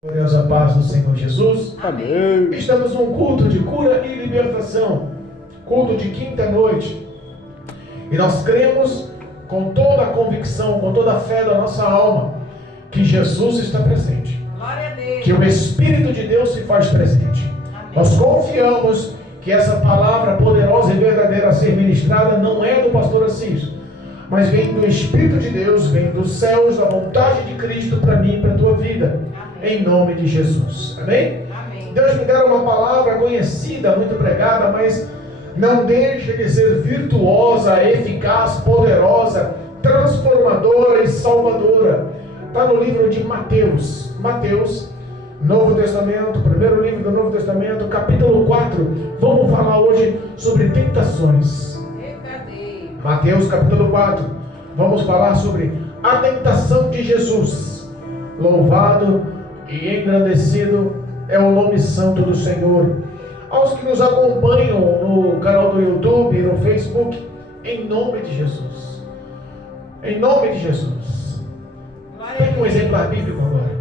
Gloriosa paz do Senhor Jesus. Amém. Estamos num culto de cura e libertação, culto de quinta noite, e nós cremos com toda a convicção, com toda a fé da nossa alma, que Jesus está presente, Glória a Deus. que o Espírito de Deus se faz presente. Amém. Nós confiamos que essa palavra poderosa e verdadeira a ser ministrada não é do pastor Assis, mas vem do Espírito de Deus, vem dos céus, da vontade de Cristo para mim e para a tua vida. Em nome de Jesus, amém? Amém. Deus me deu uma palavra conhecida, muito pregada, mas não deixa de ser virtuosa, eficaz, poderosa, transformadora e salvadora. Está no livro de Mateus, Novo Testamento, primeiro livro do Novo Testamento, capítulo 4. Vamos falar hoje sobre tentações. Mateus capítulo 4, vamos falar sobre a tentação de Jesus. Louvado e engrandecido é o nome santo do Senhor. Aos que nos acompanham no canal do YouTube, no Facebook, em nome de Jesus. Em nome de Jesus. Pega um exemplar bíblico agora.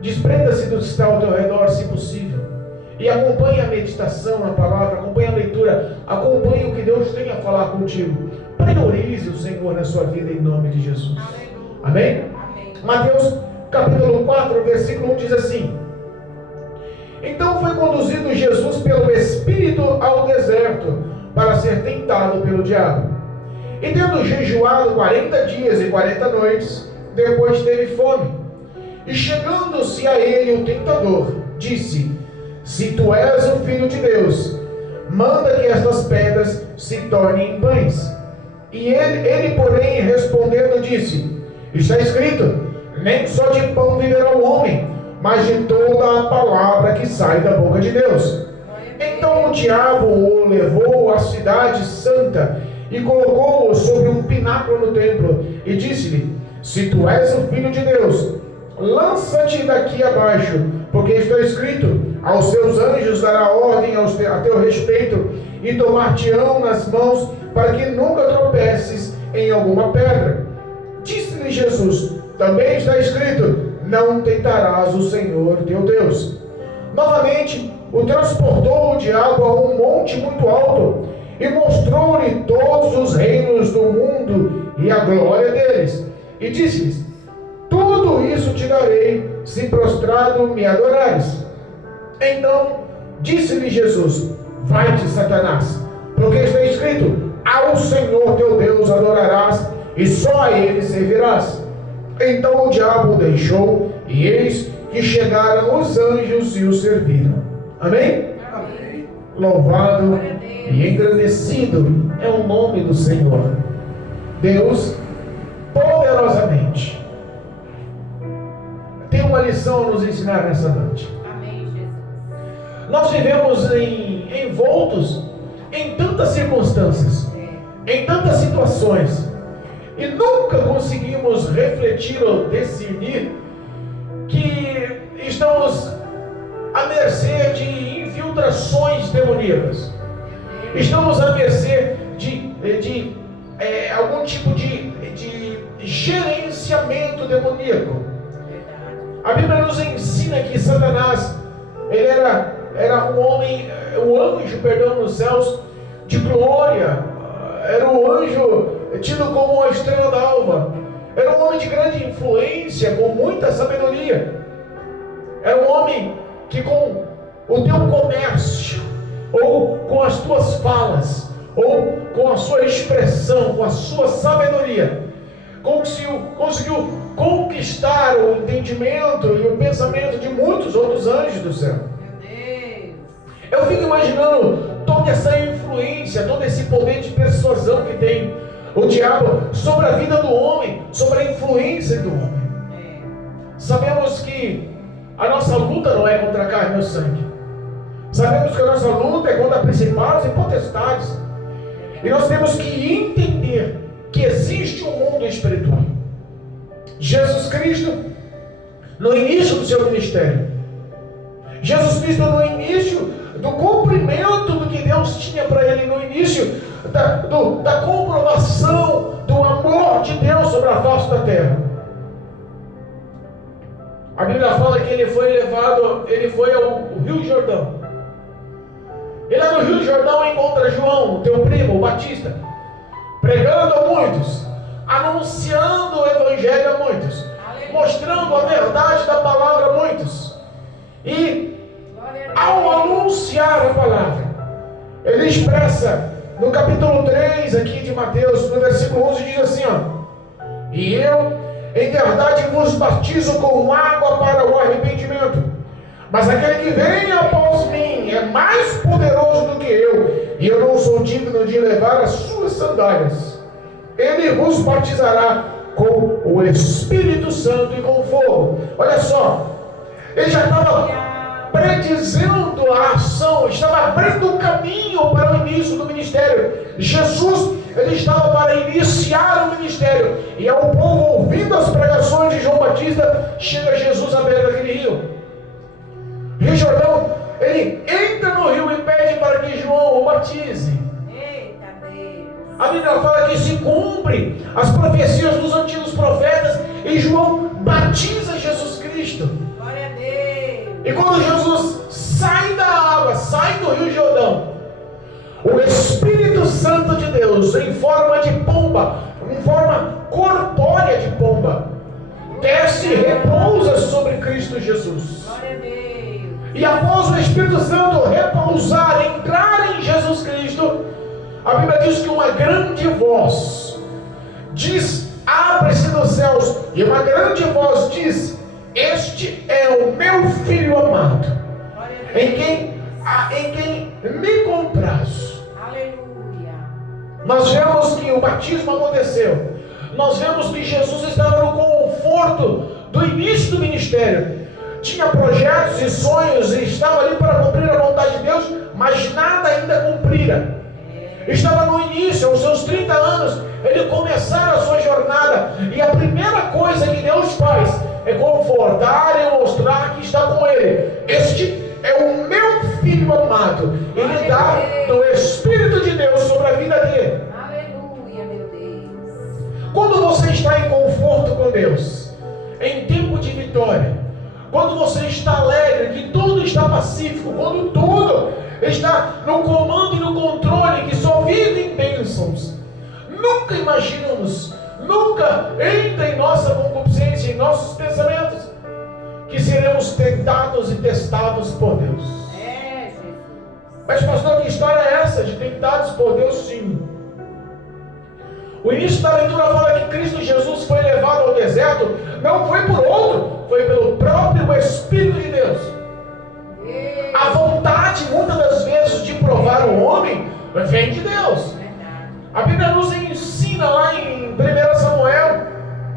Desprenda-se do que está ao teu redor, se possível, e acompanhe a meditação na palavra, acompanhe a leitura, acompanhe o que Deus tem a falar contigo. Priorize o Senhor na sua vida em nome de Jesus. Amém? Amém. Mateus capítulo 4, versículo 1 diz assim: Então foi conduzido Jesus pelo Espírito ao deserto para ser tentado pelo diabo. E tendo jejuado 40 dias e 40 noites, depois teve fome. E chegando-se a ele o tentador, disse: Se tu és o Filho de Deus, manda que estas pedras se tornem em pães. E ele, porém, respondendo, disse: Está escrito, nem só de pão viverá o homem, mas de toda a palavra que sai da boca de Deus. Então o diabo o levou à cidade santa e colocou-o sobre um pináculo no templo e disse-lhe: Se tu és o Filho de Deus, lança-te daqui abaixo, porque está escrito: aos seus anjos dará ordem a teu respeito, e tomar-te-ão nas mãos, para que nunca tropeces em alguma pedra. Disse-lhe Jesus: também está escrito: não tentarás o Senhor teu Deus. Novamente o transportou o diabo a um monte muito alto, e mostrou-lhe todos os reinos do mundo e a glória deles, e disse-lhes: tudo isso te darei, se prostrado me adorares. Então disse-lhe Jesus: vai-te, Satanás, porque está escrito: ao Senhor teu Deus adorarás, e só a ele servirás. Então o diabo o deixou, e eis que chegaram os anjos e o serviram. Amém? Amém. Louvado e engrandecido é o nome do Senhor. Deus poderosamente tem uma lição a nos ensinar nessa noite. Amém, Jesus. Nós vivemos envoltos em tantas circunstâncias, em tantas situações, e nunca conseguimos refletir ou discernir que estamos à mercê de infiltrações demoníacas. Estamos à mercê de algum tipo de gerenciamento demoníaco. A Bíblia nos ensina que Satanás, ele era um homem, um anjo, nos céus, de glória. Era um anjo tido como uma estrela d'alva. Era um homem de grande influência, com muita sabedoria. Era um homem que com o teu comércio, ou com as tuas falas, ou com a sua expressão, com a sua sabedoria, conseguiu conquistar o entendimento e o pensamento de muitos outros anjos do céu. Meu Deus. Eu fico imaginando toda essa influência, todo esse poder de persuasão que tem o diabo sobre a vida do homem, sobre a influência do homem. Sabemos que a nossa luta não é contra a carne ou sangue. Sabemos que a nossa luta é contra principados e potestades. E nós temos que entender que existe um mundo espiritual. Jesus Cristo, no início do seu ministério, Jesus Cristo, no início do cumprimento do que Deus tinha para ele, no início da comprovação do amor de Deus sobre a face da terra, A Bíblia fala que ele foi ao Rio Jordão. E lá no Rio Jordão encontra João, teu primo, o Batista, pregando a muitos, anunciando o Evangelho a muitos, mostrando a verdade da palavra a muitos. E ao anunciar a palavra, ele expressa no capítulo 3 aqui de Mateus, no versículo 11, diz assim, ó: e eu, em verdade, vos batizo com água para o arrependimento, mas aquele que vem após mim é mais poderoso do que eu, e eu não sou digno de levar as suas sandálias. Ele vos batizará com o Espírito Santo e com fogo. Olha só, ele já estava predizendo a ação, estava abrindo o caminho para o início do ministério. Jesus, ele estava para iniciar o ministério, e ao povo ouvindo as pregações de João Batista, chega Jesus à beira daquele rio. Rio Jordão, ele entra no rio e pede para que João o batize. Eita Deus. A Bíblia fala que se cumpre as profecias dos antigos profetas, e João batiza Jesus Cristo. Glória a Deus. E quando Jesus sai da água, sai do Rio Jordão, o Espírito Santo de Deus, em forma de pomba, em forma corpórea de pomba, desce e repousa sobre Cristo Jesus. Glória a Deus. E após o Espírito Santo repousar, entrar em Jesus Cristo, a Bíblia diz que uma grande voz diz: abre-se nos céus, e uma grande voz diz: este é o meu Filho amado, em quem me comprazo. Aleluia. Nós vemos que o batismo aconteceu. Nós vemos que Jesus estava no conforto do início do ministério. Tinha projetos e sonhos e estava ali para cumprir a vontade de Deus, mas nada ainda cumprira. Estava no início, aos seus 30 anos, ele começara a sua jornada. E a primeira coisa que Deus faz é confortar e mostrar que está com ele. Este é o meu Filho amado. Ele dá do Espírito de Deus sobre a vida dele. Aleluia, meu Deus. Quando você está em conforto com Deus, em tempo de vitória, quando você está alegre, que tudo está pacífico, quando tudo está no comando e no controle, que só vive em bênçãos, nunca imaginamos, nunca entra em nossa concupiscência, em nossos pensamentos, que seremos tentados e testados por Deus. É, Jesus. Mas pastor, que história é essa de tentados por Deus? Sim. O início da leitura fala que Cristo Jesus foi levado ao deserto, não foi por outro, foi pelo próprio Espírito de Deus. A vontade, muitas das vezes, de provar o homem, vem de Deus. A Bíblia nos ensina lá em 1 Samuel,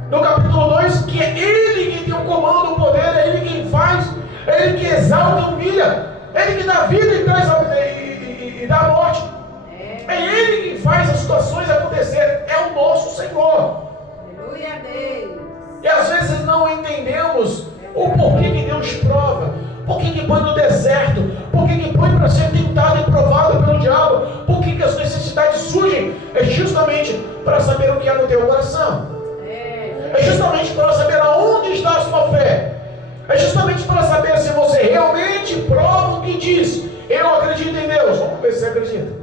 no capítulo 2, que é Ele quem tem o comando, o poder, é Ele quem faz, é Ele que exalta e humilha, é Ele que dá vida e dá morte. É Ele quem faz as situações acontecer, é o nosso Senhor. Aleluia a Deus. E às vezes não entendemos o porquê que Deus prova, por que põe no deserto, por que põe para ser tentado e provado pelo diabo, por que as necessidades surgem, é justamente para saber o que há no teu coração, é justamente para saber aonde está a sua fé, é justamente para saber se você realmente prova o que diz. Eu acredito em Deus. Vamos ver se você acredita.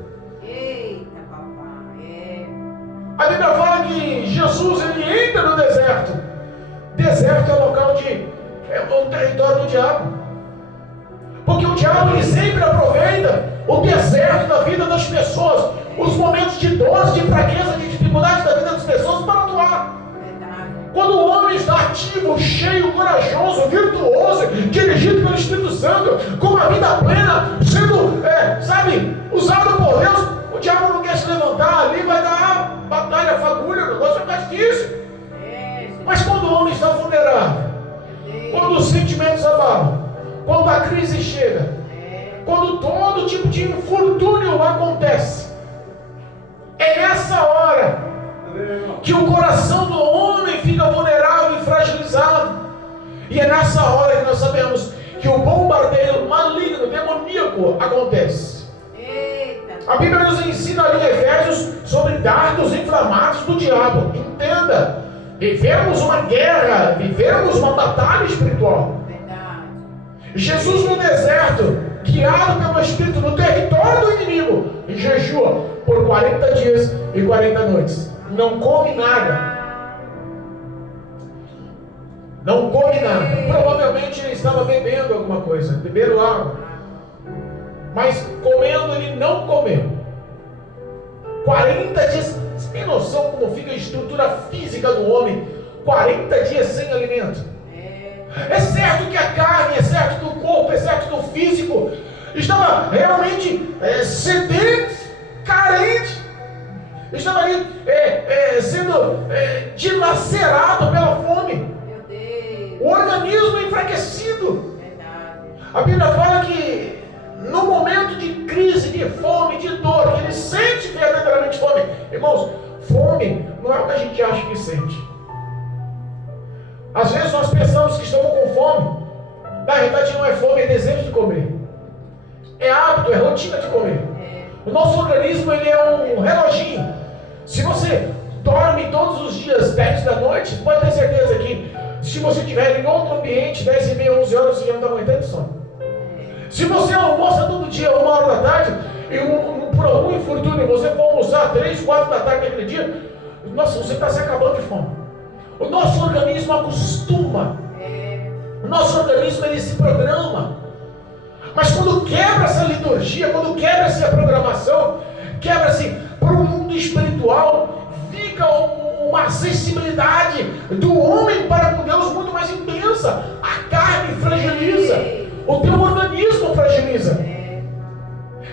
Eita, papai. A Bíblia fala que Jesus ele entra no deserto. Deserto é local é um território do diabo. Porque o diabo ele sempre aproveita o deserto da vida das pessoas, os momentos de dor, de fraqueza, de dificuldade da vida das pessoas para atuar. Quando o homem está ativo, cheio, corajoso, virtuoso, dirigido pelo Espírito Santo, com uma vida plena, sendo, usado por Deus, o diabo não quer se levantar, ali vai dar batalha, fagulha, o negócio vai ficar difícil. Mas quando o homem está vulnerável, quando os sentimentos abalam, quando a crise chega, quando todo tipo de infortúnio acontece, é nessa hora que o coração do homem fica vulnerável e fragilizado. E é nessa hora que nós sabemos que o bombardeio maligno, demoníaco acontece. A Bíblia nos ensina ali em Efésios sobre dardos inflamados do diabo. Entenda, Vivemos uma guerra, vivemos uma batalha espiritual. Verdade. Jesus no deserto, guiado pelo Espírito no território do inimigo, e jejua por 40 dias e 40 noites. Não come nada. Não come nada. Provavelmente ele estava bebendo alguma coisa, bebendo água. Mas comendo ele não comeu. 40 dias. Você tem noção como fica a estrutura física do homem? 40 dias sem alimento. É certo que a carne, é certo que o corpo, é certo que o físico estava realmente sedento, carente. Estava ali sendo dilacerado pela fome. Meu Deus. O organismo enfraquecido. Verdade. A Bíblia fala que no momento de crise, de fome, de dor, que ele sente verdadeiramente fome. Irmãos, fome não é o que a gente acha que sente. Às vezes nós pensamos que estamos com fome. Na verdade não é fome, é desejo de comer. É hábito, é rotina de comer. O nosso organismo ele é um reloginho. Se você dorme todos os dias 10 da noite, pode ter certeza que se você estiver em outro ambiente, 10 e meia, 11 horas, você já não está aguentando sono. Se você almoça todo dia, 1 hora da tarde, e por algum infortúnio você for almoçar 3, 4 da tarde naquele dia, nossa, você está se acabando de fome. O nosso organismo acostuma. O nosso organismo ele se programa. Mas quando quebra essa liturgia, quando quebra essa programação, quebra-se para o mundo espiritual, fica uma acessibilidade do homem para com Deus muito mais intensa. A carne fragiliza, o teu organismo fragiliza.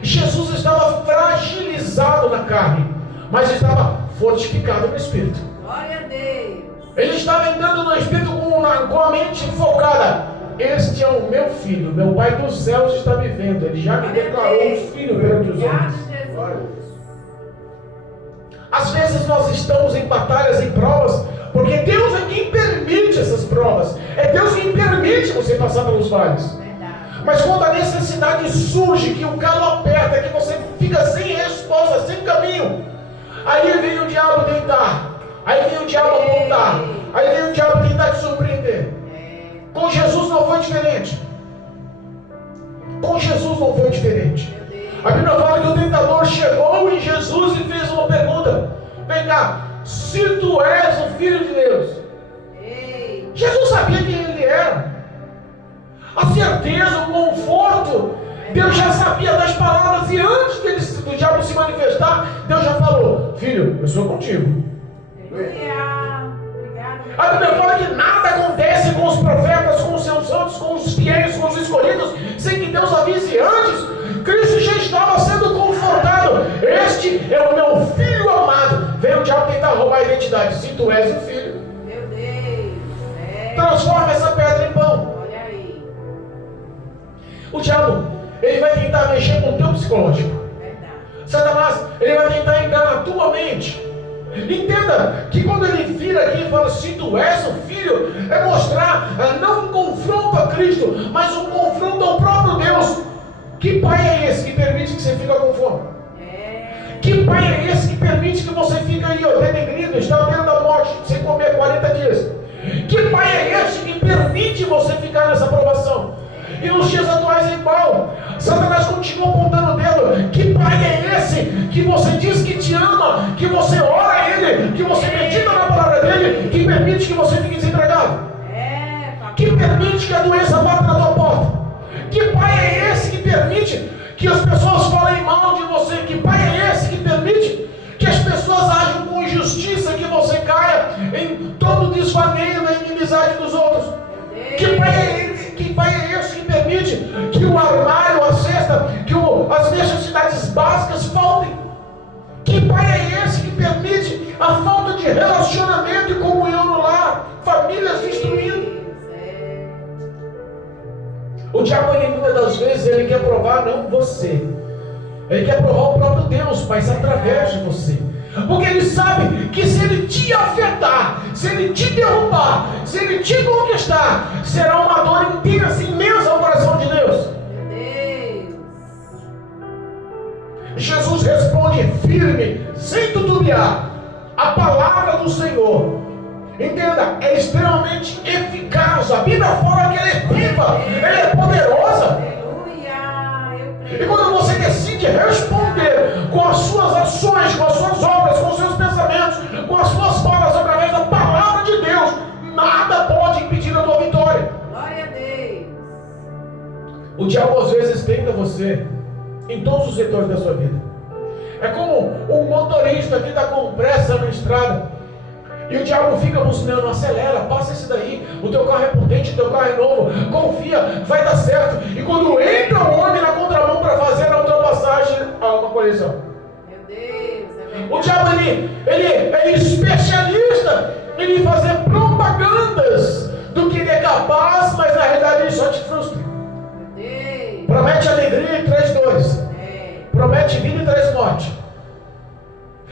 Jesus estava fragilizado na carne, mas estava fortificado no Espírito. Glória a Deus. Ele estava entrando no Espírito com a mente focada. Este é o meu filho, meu Pai dos céus está me vendo. Ele já me declarou um filho perante os homens. Às vezes nós estamos em batalhas, em provas, porque Deus é quem permite essas provas. É Deus quem permite você passar pelos vales. Mas quando a necessidade surge, que o calo aperta, que você fica sem resposta, sem caminho, aí vem o diabo tentar, aí vem o diabo apontar, aí vem o diabo tentar te surpreender. Com Jesus não foi diferente. Com Jesus não foi diferente. A Bíblia fala que o tentador chegou em Jesus e fez uma pergunta: vem cá, se tu és o Filho de Deus. Jesus sabia quem ele era. A certeza, o conforto, Deus já sabia das palavras, e antes do diabo se manifestar, Deus já falou: filho, eu sou contigo. A Bíblia fala que nada acontece com os profetas, com os seus santos, com os fiéis, com os escolhidos, sem que Deus avise antes. Cristo já estava sendo confortado. Este é o meu filho amado. Veio o diabo tentar roubar a identidade. Se tu és o filho, meu Deus, transforma essa pedra em pão. Olha aí. O diabo, ele vai tentar mexer com o teu psicológico. Verdade. Satanás, ele vai tentar enganar a tua mente. Entenda que quando ele vira aqui e fala: se tu és o filho, é mostrar não um confronto a Cristo, mas um confronto ao próprio Deus. Que pai é esse que permite que você fique com fome? Que pai é esse que permite que você fique aí, denegrido, está à beira da morte, sem comer 40 dias? Que pai é esse que permite você ficar nessa provação? E nos dias atuais é igual. Satanás continua apontando o dedo. Que pai é esse que você diz que te ama, que você ora a ele, que você medita na palavra dele, que permite que você fique desempregado? Que permite que a doença bata na tua porta? Que pai é esse que permite que as pessoas falem mal de você? Que pai é esse que permite que as pessoas ajam com injustiça, que você caia em todo o desvaneio da inimizade dos outros? Que pai é esse que permite que o armário, a cesta, que as necessidades básicas faltem? Que pai é esse que permite a falta de relacionamento e comunhão no lar, famílias destruindo? O diabo, ele, muitas das vezes, ele quer provar não você, ele quer provar o próprio Deus, mas através de você. Porque ele sabe que se ele te afetar, se ele te derrubar, se ele te conquistar, será uma dor intensa, imensa ao coração de Deus. Jesus responde firme, sem titubear, a palavra do Senhor. Entenda, ainda é extremamente eficaz. A Bíblia fala que ela é viva, ela é poderosa. Aleluia. Eu E creio. quando você decide responder com as suas ações, com as suas obras, com os seus pensamentos, com as suas falas através da palavra de Deus, nada pode impedir a tua vitória. Glória a Deus. O diabo às vezes tenta você em todos os setores da sua vida. É como um motorista que está com pressa na estrada e o diabo fica buzinando: acelera, passa esse daí, o teu carro é potente, o teu carro é novo, confia, vai dar certo. E quando entra o homem na contramão para fazer a ultrapassagem, há uma colisão. Meu Deus, é verdade. O diabo ele é especialista em fazer propagandas do que ele é capaz, mas na realidade ele só te frustra. Meu Deus. Promete alegria e traz dores. É. Promete vida e traz morte.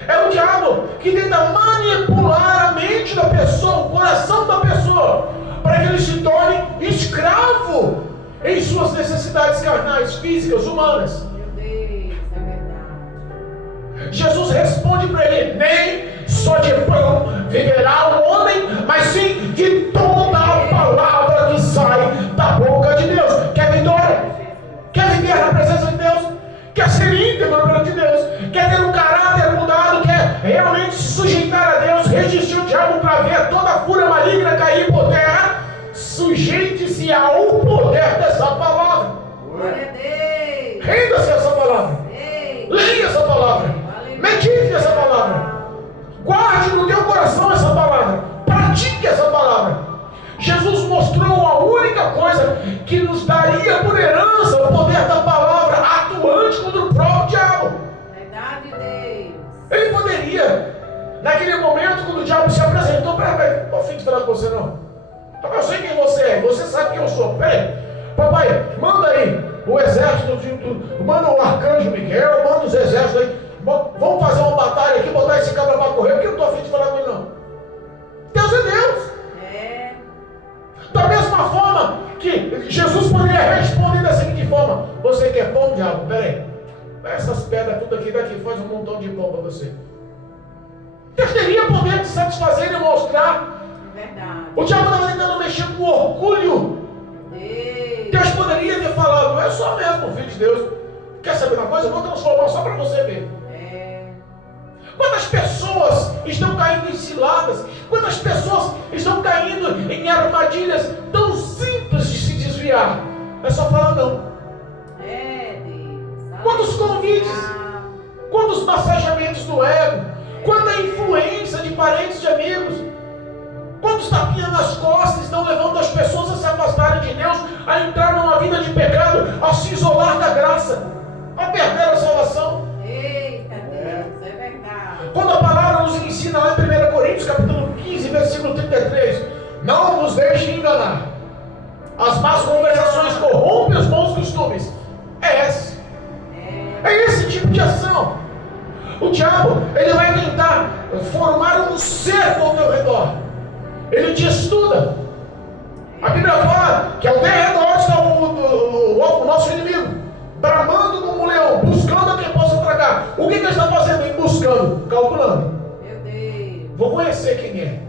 É o diabo que tenta manipular a mente da pessoa, o coração da pessoa, para que ele se torne escravo em suas necessidades carnais, físicas, humanas. Meu Deus, é verdade. Jesus responde para ele: nem só de pão viverá o homem, mas sim de toda a palavra que sai da boca de Deus. Quer vitória? Quer viver na presença de Deus? Quer ser íntegro perante Deus? Quer ter um caráter mudado? Quer realmente se sujeitar a Deus? Resistir o diabo para ver toda a fúria maligna cair por terra? Sujeite-se ao poder dessa palavra. Glória a Deus. Renda-se a essa palavra. Ei. Leia essa palavra. Medite essa palavra. Guarde no teu coração essa palavra. Pratique essa palavra. Jesus mostrou a única coisa que nos daria por herança o poder da palavra atuante contra o próprio diabo. Verdade, Deus. Ele poderia, naquele momento, quando o diabo se apresentou para ele: não estou afim de falar com você não. Eu sei quem você é, você sabe quem eu sou. Peraí, papai, manda aí o exército, manda o arcanjo Miguel, manda os exércitos aí. Vamos fazer uma batalha aqui, botar esse cabra para correr, porque eu não estou afim de falar com ele não. Deus é Deus. É. Da mesma forma que Jesus poderia responder da seguinte forma: você quer pão, diabo? Peraí, essas pedras tudo aqui daqui, faz um montão de pão para você. Deus teria poder de satisfazer e mostrar. É verdade. O diabo estava tentando mexer com orgulho. Deus. Deus poderia ter falado: é só mesmo, filho de Deus. Quer saber uma coisa? Eu vou transformar só para você ver. É. Quantas pessoas estão caindo em ciladas? Quantas pessoas estão caindo em armadilhas tão simples de se desviar? É só falar não. É, Deus. Quantos convites? Aleluia. Quantos massageamentos do ego? Quanta influência de parentes, de amigos? Quantos tapinhas nas costas estão levando as pessoas a se afastarem de Deus, a entrar numa vida de pecado, a se isolar da graça, a perder a salvação? Eita, Deus, é verdade. Quando a palavra nos ensina lá em 1 Coríntios, capítulo 15, versículo 33, não nos deixe enganar. As más conversações corrompem os bons costumes. É esse tipo de ação. O diabo, ele vai tentar formar um cerco ao teu redor. Ele te estuda. A Bíblia fala que ao derredor está o nosso inimigo, bramando como um leão, buscando a quem possa tragar. O que ele está fazendo? Ele buscando, calculando. Meu Deus. Vou conhecer quem é,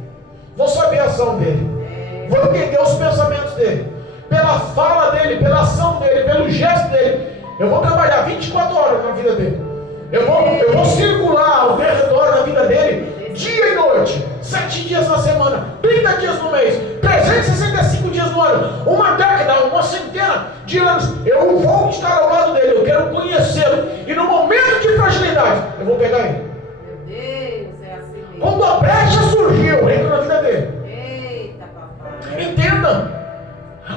vou saber a ação dele, vou entender os pensamentos dele, pela fala dele, pela ação dele, pelo gesto dele. Eu vou trabalhar 24 horas na vida dele. Eu vou circular ao redor da vida dele, dia e noite, 7 dias na semana, 30 dias no mês, 365 dias no ano, uma década, uma centena de anos. Eu vou estar ao lado dele, eu quero conhecê-lo. E no momento de fragilidade, eu vou pegar ele. Meu Deus, é assim mesmo. Quando a brecha surgiu, eu entro na vida dele. Eita, papai. Entenda,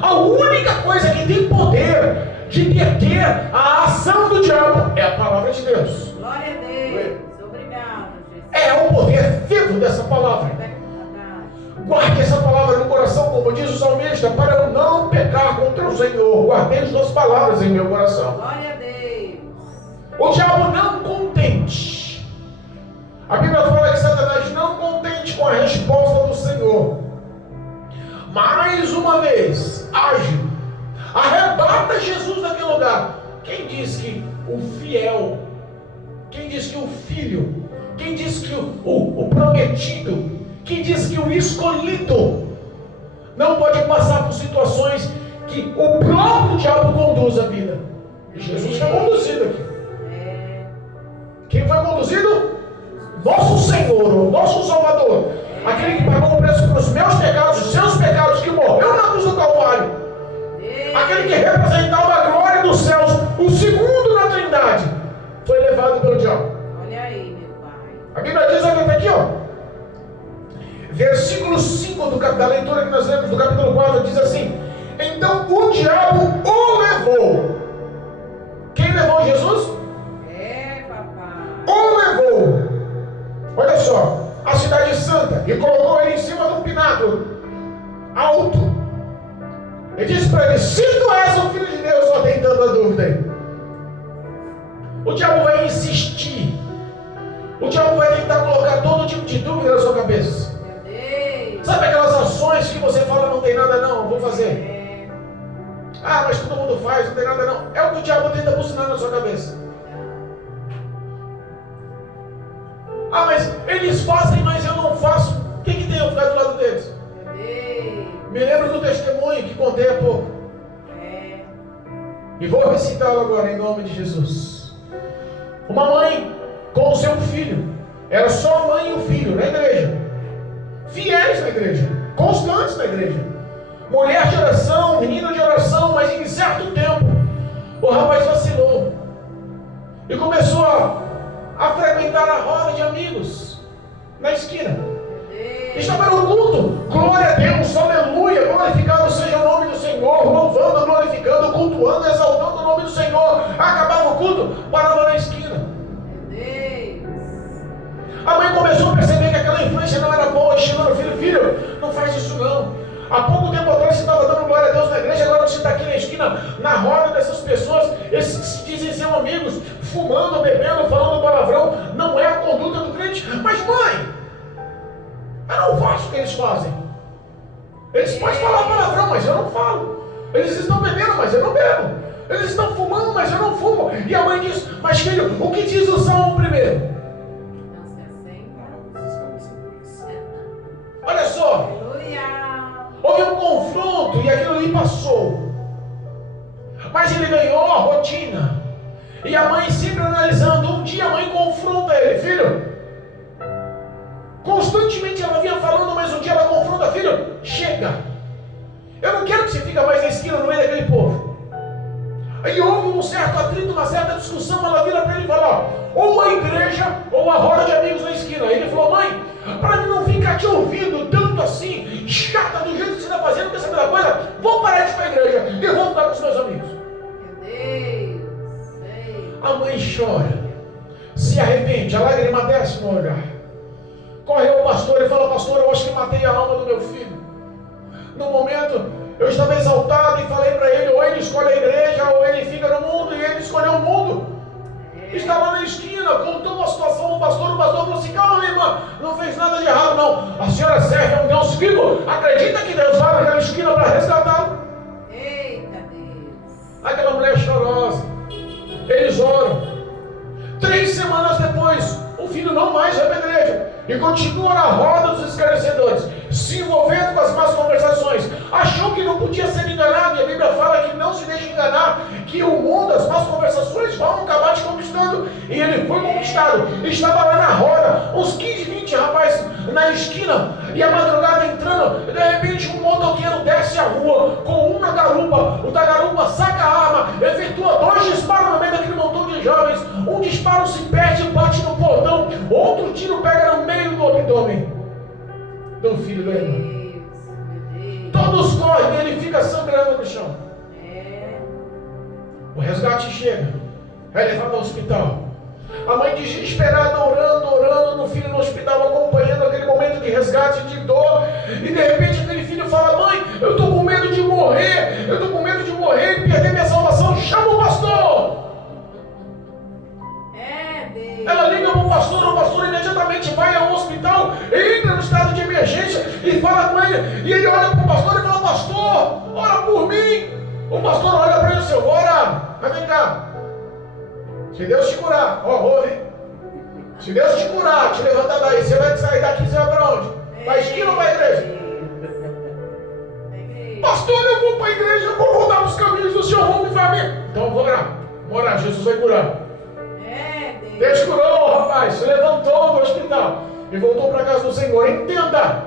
a única coisa que tem poder de deter a ação do diabo é a palavra de Deus. Glória a Deus. Obrigado, Jesus. É o poder vivo dessa palavra. É verdade. Guarde essa palavra no coração, como diz o salmista, para eu não pecar contra o Senhor. Guardei as duas palavras em meu coração. Glória a Deus. O diabo não contente. A Bíblia fala que Satanás não contente com a resposta do Senhor, mais uma vez age, arrebata Jesus daquele lugar. Quem diz que o fiel, quem diz que o filho, quem diz que o prometido, que diz que o escolhido não pode passar por situações que o próprio diabo conduz a vida. E Jesus foi conduzido aqui. Quem foi conduzido? Nosso Senhor, o nosso Salvador. Aquele que pagou o preço pelos meus pecados, os seus pecados, que morreu na cruz do Calvário. Aquele que representava a glória dos céus, o segundo na Trindade, foi levado pelo diabo. Olha aí, meu pai. A Bíblia diz aqui, ó. Versículo 5 da leitura que nós lemos, do capítulo 4, diz assim: então o diabo o levou. Quem levou Jesus? Papai. O levou. Olha só, a cidade santa, e colocou ele em cima de um pináculo alto. Ele disse para ele: se tu és o Filho de Deus, só tentando a dúvida aí. O diabo vai insistir. O diabo vai tentar colocar todo tipo de dúvida na sua cabeça. Sabe aquelas ações que você fala, não tem nada não, vou fazer. Ah, mas todo mundo faz, não tem nada não. É o que o diabo tenta buzinar na sua cabeça. Ah, mas eles fazem, mas eu não faço. O que tem eu ficar do lado deles? Me lembro do testemunho que contei há pouco. E vou recitá-lo agora em nome de Jesus. Uma mãe com o seu filho. Era só a mãe e o filho na igreja. Fiéis na igreja. Constantes na igreja. Mulher de oração, menino de oração, mas em certo tempo o rapaz vacilou. E começou a frequentar a roda de amigos na esquina. Estava no culto, glória a Deus, aleluia, glorificado seja o nome do Senhor, louvando, glorificando, cultuando, exaltando o nome do Senhor. Acabava o culto, parava na esquina. A mãe começou a perceber que aquela influência não era boa, e chegou no filho: filho, não faz isso não. Há pouco tempo atrás você estava dando glória a Deus na igreja, agora você está aqui na esquina, na roda dessas pessoas, esses que se dizem ser amigos, fumando, bebendo, falando palavrão. Não é a conduta do crente. Mas mãe, eu não faço o que eles fazem. Eles podem falar palavrão, mas eu não falo. Eles estão bebendo, mas eu não bebo. Eles estão fumando, mas eu não fumo. E a mãe diz: mas filho, o que diz o Salmo primeiro? Olha só, houve um confronto e aquilo ali passou. Mas ele ganhou a rotina. E a mãe sempre analisando. Um dia a mãe confronta ele: filho. Constantemente ela vinha falando, mas um dia ela confronta: filho, chega. Eu não quero que você fique mais na esquina no meio daquele povo. Aí houve um certo atrito, uma certa discussão. Ela vira para ele e fala: ou a igreja ou a roda de amigos na esquina. Aí ele falou: mãe, para mim não ficar te ouvindo tanto assim, chata do jeito que você está fazendo, quer saber da coisa? Vou parar de ir para a igreja e vou ficar com os meus amigos. A mãe chora, se arrepende, a lágrima desce no olhar. Corre ao pastor e fala: pastor, eu acho que matei a alma do meu filho. No momento eu estava exaltado e falei para ele: ou ele escolhe a igreja ou ele fica no mundo. E ele escolheu o mundo. Estava na esquina, contou a situação ao pastor. O pastor falou assim: calma, minha irmã, não fez nada de errado não. A senhora serve a um Deus vivo. Acredita que Deus vai naquela esquina para resgatá-lo? Eita Deus. Aquela mulher chorosa. Eles oram. 3 semanas depois, o filho não mais vai para a igreja e continua na roda dos esclarecedores, se envolvendo com as más conversações. Achou que não podia ser enganado, e a Bíblia fala que não se deixe enganar, que o mundo, as más conversações vão acabar te conquistando. E ele foi conquistado. Estava lá na roda, uns 15, 20 rapazes na esquina, e a madrugada entrando. De repente um motoqueiro desce a rua com uma garupa. O da garupa saca a arma, efetua 2 disparos no meio daquele montão de jovens. Um disparo se perde e bate no portão, outro tiro pega no meio do abdômen do filho do irmão. Todos correm e ele fica sangrando no chão. O resgate chega, é levado ao hospital. A mãe desesperada, orando no filho no hospital, acompanhando aquele momento de resgate, de dor. E de repente aquele filho fala: mãe, eu estou com medo de morrer, eu estou com medo de morrer e perder minha salvação. Chama o pastor. Ela liga para o pastor imediatamente vai ao hospital, entra no estado de emergência e fala com ele. E ele olha para o pastor e fala: pastor, ora por mim. O pastor olha para ele: eu vou orar, mas vem cá. Se Deus te curar, ouve. Se Deus te curar, te levantar daí, você vai sair daqui, você vai para onde? Na esquina ou para a igreja? Pastor, eu vou para a igreja, eu vou voltar para os caminhos do Senhor, vamos me fazer. Então eu vou orar. Vamos orar, Jesus vai curar. Deus curou o rapaz, se levantou do hospital e voltou para a casa do Senhor. Entenda,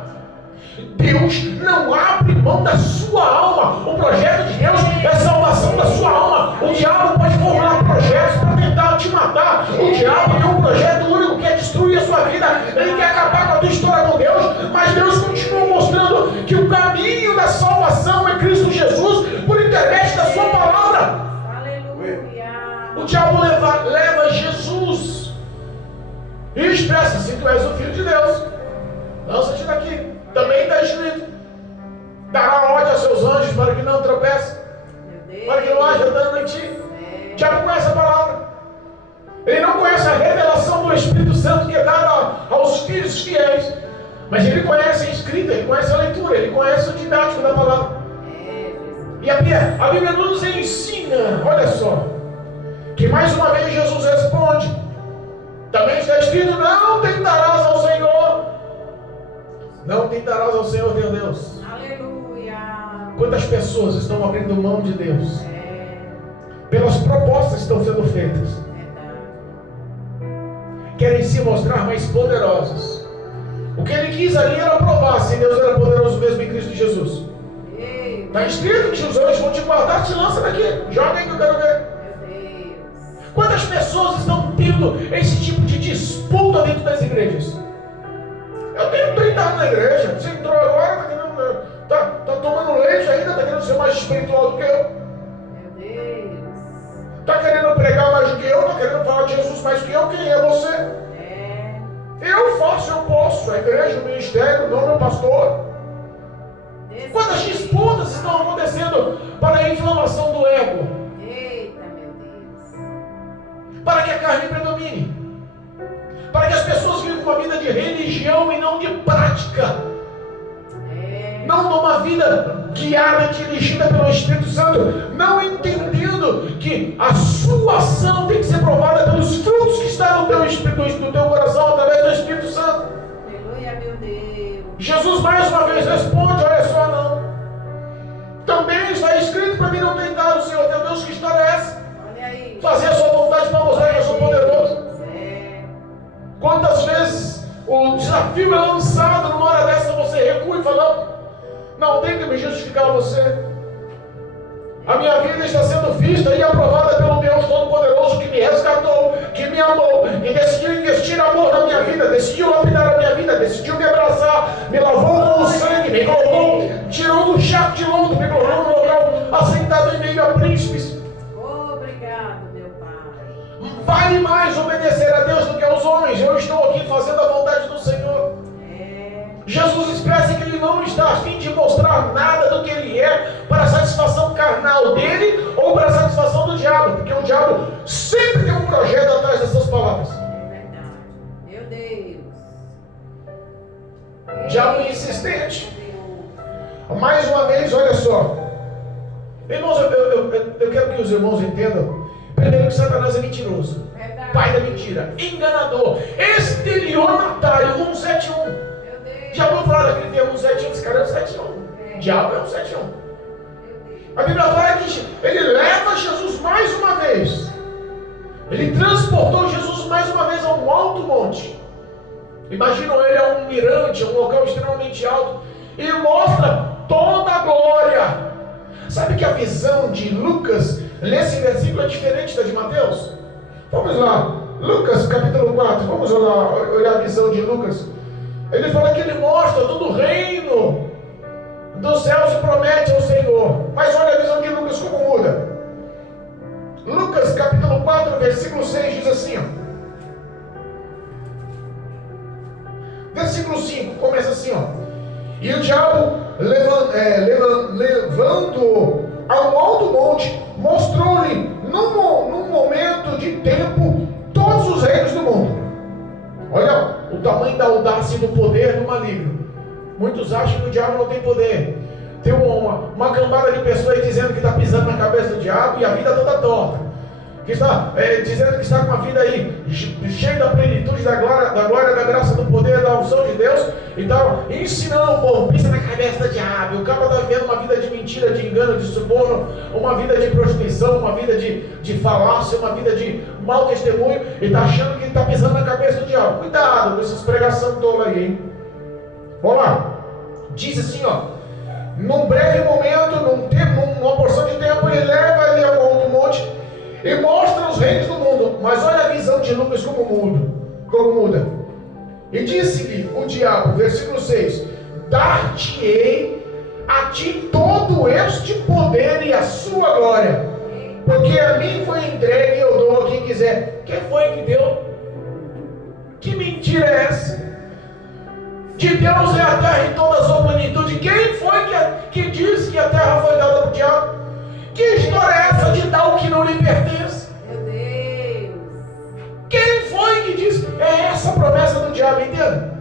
Deus não abre mão da sua alma. O projeto de Deus é a salvação da sua alma. O diabo pode formular projetos para tentar te matar. O diabo tem um projeto único que é destruir a sua vida. Ele quer acabar com a tua história com Deus, mas Deus continua mostrando que o caminho da salvação é Cristo Jesus por intermédio da sua palavra. O diabo leva Jesus e expressa-se: tu és o Filho de Deus, lança-te daqui. Também está escrito: dará ordem aos seus anjos para que não tropece, para que não haja dano em ti. O diabo conhece a palavra. Ele não conhece a revelação do Espírito Santo que é dada aos filhos fiéis, mas ele conhece a escrita, ele conhece a leitura, ele conhece o didático da palavra. E a Bíblia nos ensina, olha só, que mais uma vez Jesus responde. Também está escrito: não tentarás ao Senhor. Não tentarás ao Senhor teu Deus. Aleluia. Quantas pessoas estão abrindo mão de Deus pelas propostas que estão sendo feitas? Querem se mostrar mais poderosos. O que ele quis ali era provar se Deus era poderoso mesmo em Cristo Jesus. Está escrito que os anjos vão te guardar, te lança daqui. Joga aí que eu quero ver. Quantas pessoas estão tendo esse tipo de disputa dentro das igrejas? Eu tenho 30 anos na igreja. Você entrou agora, tá tomando leite ainda, está querendo ser mais espiritual do que eu. Está querendo pregar mais do que eu, está querendo falar de Jesus mais do que eu. Quem é você? Eu faço, eu posso. A igreja, o ministério, não meu pastor. Quantas disputas estão acontecendo para a inflamação do ego? Para que a carne predomine, para que as pessoas vivam uma vida de religião e não de prática, não numa vida guiada, dirigida pelo Espírito Santo, não entendendo que a sua ação tem que ser provada pelos frutos que estão no teu espírito, no teu coração, através do Espírito Santo. Aleluia, meu Deus. Jesus mais uma vez responde: olha só, não. Também está escrito para mim não tentar o Senhor teu Deus. Que história é essa? Fazer a sua vontade para mostrar que eu sou poderoso. Quantas vezes o desafio é lançado, numa hora dessa você recua e fala: não tem que me justificar a você. A minha vida está sendo vista e aprovada pelo Deus Todo-Poderoso que me resgatou, que me amou e decidiu investir amor na minha vida, decidiu lapidar a minha vida, decidiu me abraçar, me lavou com o sangue, me colocou, tirou do chato de lodo, me colocou no local assentado em meio a príncipes. Vale mais obedecer a Deus do que aos homens. Eu estou aqui fazendo a vontade do Senhor. Jesus expressa que ele não está a fim de mostrar nada do que ele é para a satisfação carnal dele ou para a satisfação do diabo, porque o diabo sempre tem um projeto atrás dessas palavras. Verdade. Meu Deus. O diabo é insistente. Mais uma vez, olha só, irmãos, eu quero que os irmãos entendam. Primeiro que Satanás é mentiroso, pai da mentira, enganador, estelionatário, 171. Já vou falar daquele termo 171, esse cara é 171. Diabo é 171. A Bíblia fala que ele leva Jesus mais uma vez. Ele transportou Jesus mais uma vez a um alto monte. Imaginam ele a um mirante, a um local extremamente alto, e mostra toda a glória. Sabe que a visão de Lucas nesse versículo é diferente da de Mateus? Vamos lá, Lucas capítulo 4, vamos olhar a visão de Lucas. Ele fala que ele mostra todo o reino dos céus e promete ao Senhor. Mas olha a visão de Lucas como muda. Lucas capítulo 4, versículo 6 diz assim, ó. Versículo 5, começa assim, ó. E o diabo, levando a um alto monte, mostrou-lhe num momento de tempo todos os reinos do mundo. Olha o tamanho da audácia e do poder do maligno. Muitos acham que o diabo não tem poder. Tem uma cambada de pessoas dizendo que está pisando na cabeça do diabo e a vida toda torta. que está dizendo que está com uma vida aí cheia da plenitude da glória, da graça, do poder, da unção de Deus, então ensinando o povo, pensa na cabeça do diabo. O cara está vivendo uma vida de mentira, de engano, de suborno, uma vida de prostituição, uma vida de falácia, uma vida de mau testemunho, e está achando que está pisando na cabeça do diabo. Cuidado com essas pregações tolas aí, hein? Vamos lá, diz assim, ó, num breve momento, numa porção de tempo, ele leva ele ao alto do monte e mostra os reinos do mundo. Mas olha a visão de Lucas como muda. E disse-lhe o diabo, versículo 6: dar-te-ei a ti todo este poder e a sua glória, porque a mim foi entregue e eu dou a quem quiser. Quem foi que deu? Que mentira é essa? De Deus é a terra em toda a sua plenitude. Quem foi que disse que a terra foi dada para o diabo? Que história é essa de dar o que não lhe pertence? Meu Deus. Quem foi que disse? É essa a promessa do diabo, entende?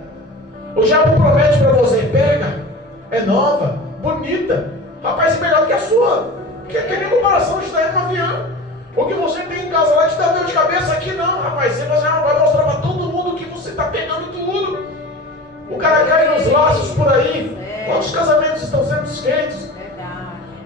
O diabo promete para você: pega, é nova, bonita, rapaz, é melhor que a sua. Porque tem comparação de estar no avião. O que você tem em casa lá te dá dor de cabeça, aqui não, rapaz. Você vai mostrar para todo mundo que você está pegando tudo. O cara cai nos laços por aí. Quantos casamentos estão sendo desfeitos?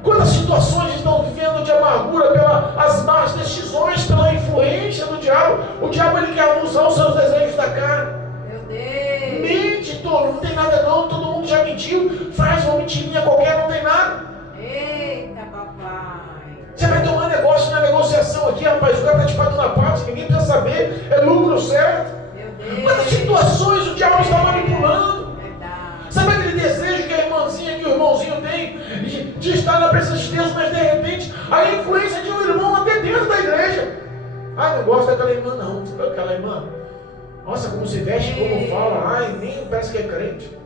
Quantas situações estão vivendo de amargura pelas más decisões, pela influência do diabo? O diabo, ele quer usar os seus desejos da carne. Meu Deus. Mente, tolo, não tem nada não, todo mundo já mentiu. Faz uma mentirinha qualquer, não tem nada. Eita, papai. Você vai tomar negócio na negociação aqui, rapaz, o cara está te pagando a parte, ninguém precisa saber, é lucro certo. Meu Deus. Quantas situações o diabo está manipulando? Verdade. Sabe aquele desejo que a irmãzinha, que o irmãozinho tem de estar na presença de Deus, mas de repente a influência de um irmão até dentro da igreja. Não gosto daquela irmã não. Você viu aquela irmã? Nossa, como se veste, como fala, nem parece que é crente.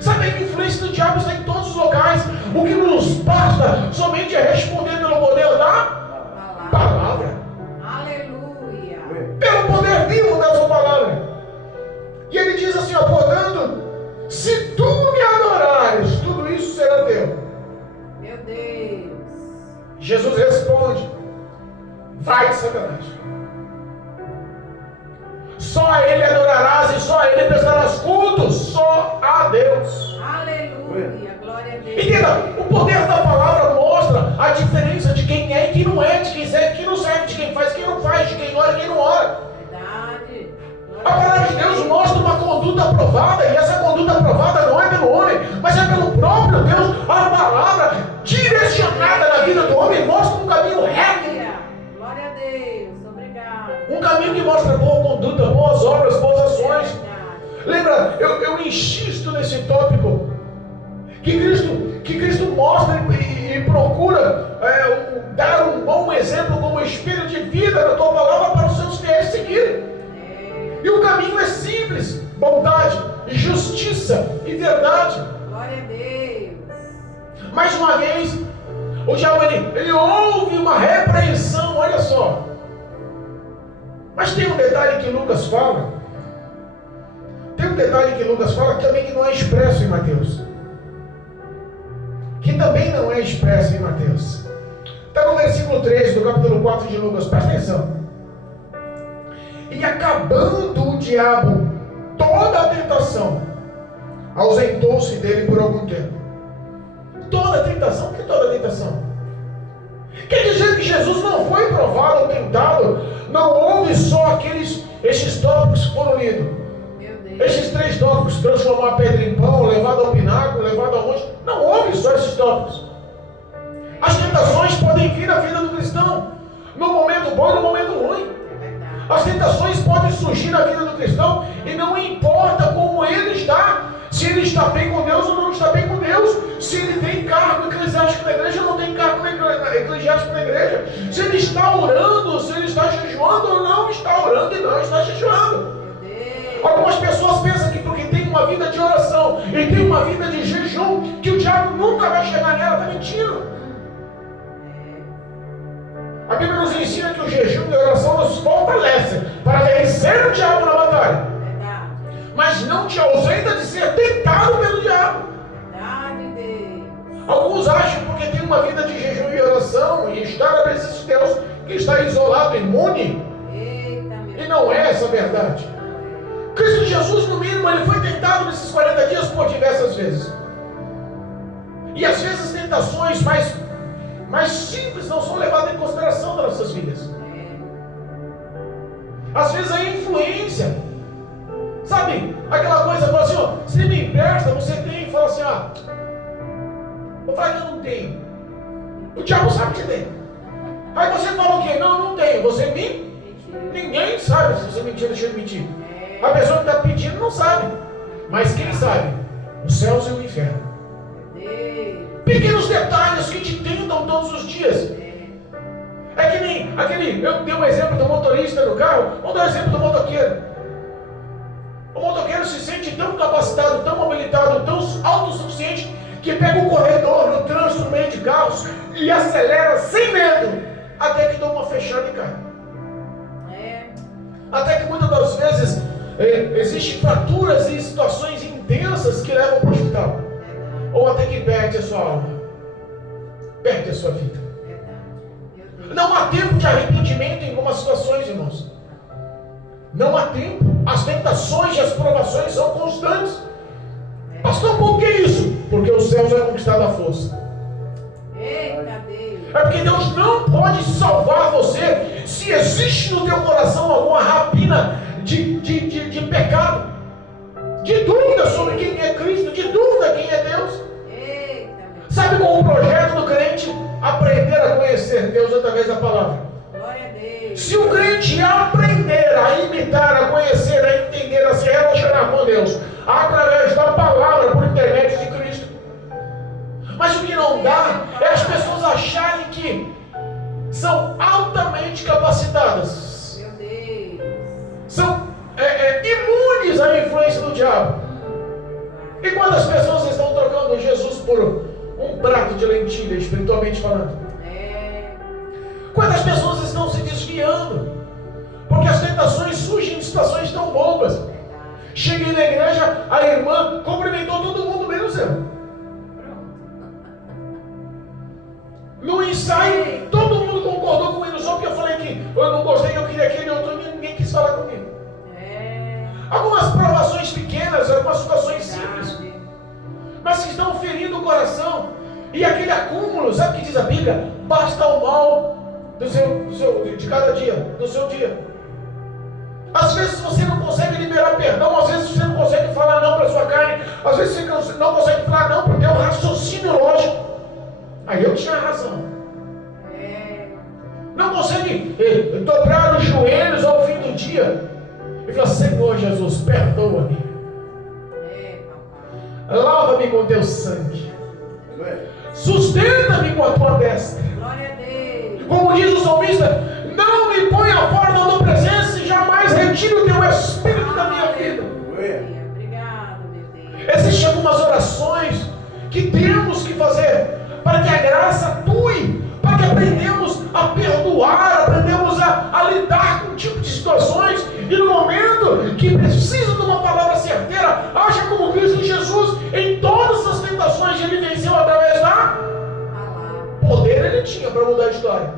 Sabe, a influência do diabo está em todos os locais. O que nos basta somente é responder pelo poder da palavra. Aleluia. Pelo poder vivo dessa palavra. E ele diz assim, ó, portanto, se tu me adorares, tudo isso será teu. Meu Deus. Jesus responde: vai, Satanás. Só a Ele adorarás e só a Ele prestarás cultos, só a Deus. Aleluia, glória a Deus. Entenda, o poder da palavra mostra a diferença de quem é e quem não é, de quem serve e quem não serve, de quem faz e quem não faz, de quem ora e quem não ora. Verdade. A palavra de Deus mostra uma conduta aprovada, e essa conduta aprovada não é pelo homem, mas é pelo próprio Deus. A palavra direcionada na vida do homem mostra um caminho reto. Glória a Deus, obrigado. Um caminho que mostra boa conduta, boas obras, boas ações. Lembra, eu insisto nesse tópico, que Cristo mostra e procura dar um bom exemplo como espelho de vida da tua palavra para os seus fiéis seguirem. E o caminho é simples: bondade, justiça e verdade. Glória a Deus. Mais uma vez, o diabo ele ouve uma repreensão, olha só. Mas tem um detalhe que Lucas fala. Tem um detalhe que Lucas fala que também não é expresso em Mateus. Que também não é expresso em Mateus. Está no versículo 3 do capítulo 4 de Lucas, presta atenção. E acabando o diabo toda a tentação, ausentou-se dele por algum tempo. Toda a tentação? O que é toda a tentação? Quer dizer que Jesus não foi provado ou tentado, não houve só esses tópicos que foram lidos. Esses 3 tópicos: transformar a pedra em pão, levado ao pináculo, levado ao monte. Não houve só esses tópicos. As tentações podem vir na vida do cristão, no momento bom e no momento ruim. As tentações podem surgir na vida do cristão e não importa como ele está, se ele está bem com Deus ou não está bem com Deus, se ele tem cargo eclesiástico na igreja ou não tem cargo eclesiástico na igreja, se ele está orando, se ele está jejuando ou não está orando e não está jejuando. Algumas pessoas pensam que porque tem uma vida de oração e tem uma vida de jejum, que o diabo nunca vai chegar nela. Está mentindo. A Bíblia nos ensina que o jejum e a oração nos fortalecem para vencer o diabo na batalha, mas não te ausenta de ser tentado pelo diabo. Alguns acham porque tem uma vida de jejum e oração e estar na presença de Deus, que está isolado, imune. E não é essa a verdade. Cristo Jesus, no mínimo, ele foi tentado nesses 40 dias por diversas vezes. E às vezes as tentações mais simples não são levadas em consideração das nossas vidas. Às vezes a influência, sabe, aquela coisa, fala assim, ó, se me empresta, você tem, fala assim, vou falar que eu não tenho. O diabo sabe que tem. Aí você fala o quê? Não tenho. Você mente? Ninguém sabe se você mentiu ou deixou de mentir. A pessoa que está pedindo não sabe. Mas quem sabe? Os céus e o inferno. Pequenos detalhes que te tentam todos os dias. É que nem aquele, eu dei um exemplo do motorista do carro, vamos dar um exemplo do motoqueiro. O motoqueiro se sente tão capacitado, tão habilitado, tão autossuficiente, que pega o corredor no trânsito, no meio de carros, e acelera sem medo, até que dá uma fechada e cai. Até que muitas das vezes existem fraturas e situações intensas que levam para o hospital. Ou até que perde a sua alma, perde a sua vida. Não há tempo de arrependimento em algumas situações, irmãos. Não há tempo. As tentações e as provações são constantes. Pastor, por que isso? Porque os céus já conquistaram a força. É porque Deus não pode salvar você se existe no teu coração alguma rapina de pecado, de dúvida sobre quem é Cristo, de dúvida quem é Deus. Sabe qual é o projeto do crente? Aprender a conhecer Deus através da palavra. Se o crente aprender a imitar, a conhecer, a entender, a se relacionar com Deus através da palavra, por intermédio de Cristo. Mas o que não dá é as pessoas acharem que são altamente capacitadas, são imunes à influência do diabo. E quando as pessoas estão trocando Jesus por um prato de lentilha, espiritualmente falando, quando as pessoas estão se desviando, porque as tentações surgem em situações tão bobas. Cheguei na igreja, a irmã cumprimentou todo mundo, menos eu. No ensaio, todo mundo concordou comigo, só porque eu falei que eu não gostei, eu queria aquele outro, ninguém quis falar comigo. Algumas provações pequenas, algumas situações simples, mas que estão ferindo o coração. E aquele acúmulo, sabe o que diz a Bíblia? Basta o mal de cada dia, do seu dia. Às vezes você não consegue liberar perdão, às vezes você não consegue falar não para a sua carne, às vezes você não consegue falar não para o teu raciocínio lógico. Aí eu tinha razão. Não consegue dobrar os joelhos ao fim do dia e falar: Senhor Jesus, perdoa-me, lava-me com teu sangue, sustenta-me com a tua destra. Como diz o salmista: não me ponha fora da tua presença e jamais retire o teu espírito da minha vida. Existem algumas orações que temos que fazer para que a graça atue, para que aprendamos a perdoar, aprendemos a lidar com um tipo de situações, e no momento que precisa de uma palavra certeira, haja como Cristo Jesus. Em todas as tentações ele venceu através da poder. Ele tinha para mudar a história,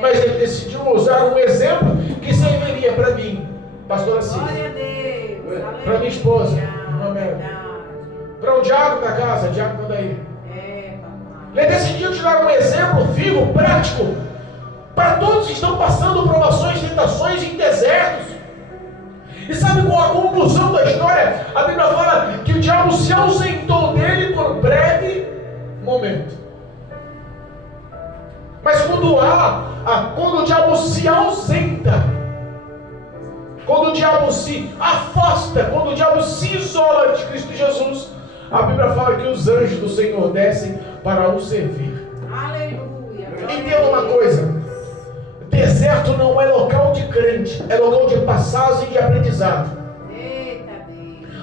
mas ele decidiu usar um exemplo que serviria para mim, pastora Cícera, para minha esposa, irmã Mel, para o diácono da casa, diácono Mandaí. Ele decidiu te dar um exemplo vivo, prático, para todos que estão passando provações, tentações em desertos. E sabe qual a conclusão da história? A Bíblia fala que o diabo se ausentou dele por breve momento. Mas quando o diabo se ausenta, quando o diabo se afasta, quando o diabo se isola de Cristo Jesus, a Bíblia fala que os anjos do Senhor descem para o servir. Aleluia. Entenda uma coisa: deserto não é local de crente, é local de passagem e de aprendizado.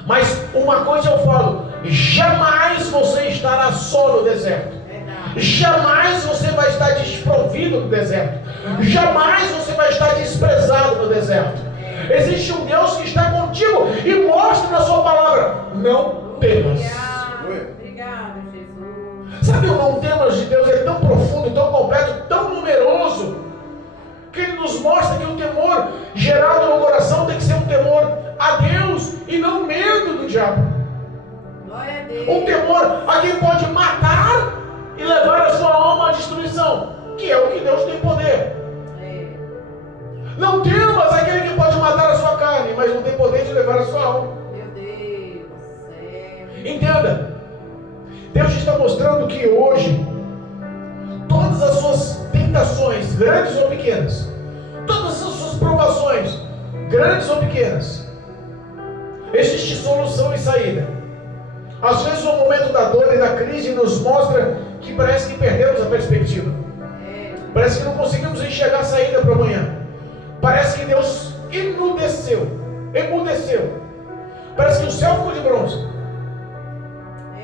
Mas uma coisa eu falo: jamais você estará só no deserto. Jamais você vai estar desprovido no deserto. Jamais você vai estar desprezado no deserto. Existe um Deus que está contigo e mostra na sua palavra: não temas. Obrigado, Jesus. Sabe o não temas de Deus? Ele é tão profundo, tão completo, tão numeroso, gerado no coração tem que ser um temor a Deus e não medo do diabo. Glória a Deus. Um temor a quem pode matar e levar a sua alma à destruição, que é o que Deus tem poder. Não temas aquele que pode matar a sua carne, mas não tem poder de levar a sua alma. Meu Deus do céu. Entenda, Deus está mostrando que hoje todas as suas tentações, grandes ou pequenas, todas as suas provações, grandes ou pequenas, existe solução e saída. Às vezes o momento da dor e da crise nos mostra que parece que perdemos a perspectiva. Parece que não conseguimos enxergar a saída para amanhã. Parece que Deus emudeceu. Parece que o céu ficou de bronze.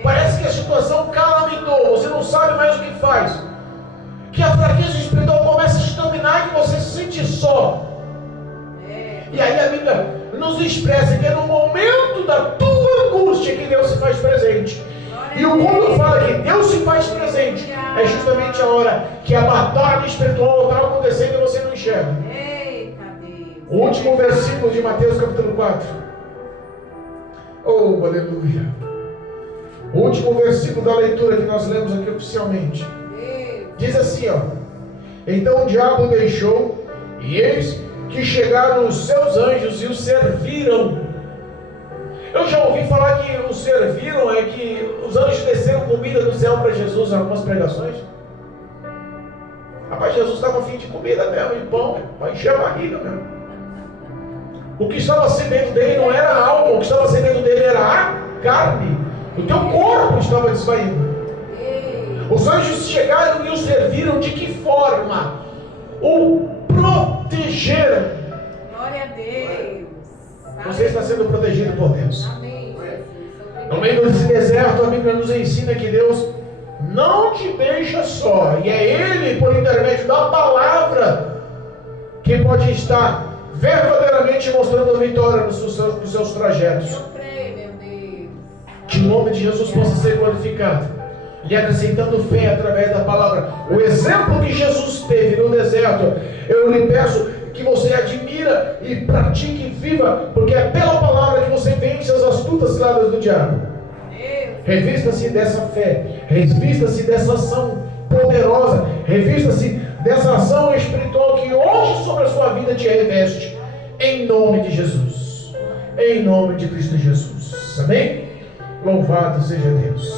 Parece que a situação calamitou. Você não sabe mais o que faz. Que a fraqueza espiritual começa a te dominar e que você se sente só. E aí a Bíblia nos expressa que é no momento da tua angústia que Deus se faz presente. E o quando fala que Deus se faz presente, é justamente a hora que a batalha espiritual está acontecendo e você não enxerga. O último versículo de Mateus capítulo 4. Oh, aleluia. O último versículo da leitura que nós lemos aqui oficialmente. Diz assim, ó. Então o diabo deixou, e eis que chegaram os seus anjos e o serviram. Eu já ouvi falar que o serviram é que os anjos desceram comida do céu para Jesus em algumas pregações. Rapaz, Jesus estava afim de comida mesmo, de pão, para encher a barriga mesmo. O que estava acendendo dele não era a alma, o que estava acendendo dele era a carne. O teu corpo estava desvaindo. Os anjos chegaram e o serviram de que forma? O protegeram. Glória a Deus. Você está sendo protegido por Deus. Amém. No meio desse deserto, a Bíblia nos ensina que Deus não te deixa só. E é Ele, por intermédio da palavra, que pode estar verdadeiramente mostrando a vitória nos seus trajetos. Eu creio, meu Deus. Que o nome de Jesus possa ser glorificado. E acrescentando fé através da palavra. O exemplo que Jesus teve no deserto, eu lhe peço que você admira e pratique e viva, porque é pela palavra que você vence as astutas ciladas do diabo. Revista-se dessa fé, revista-se dessa ação poderosa, revista-se dessa ação espiritual que hoje sobre a sua vida te reveste, em nome de Jesus, em nome de Cristo Jesus. Amém? Louvado seja Deus.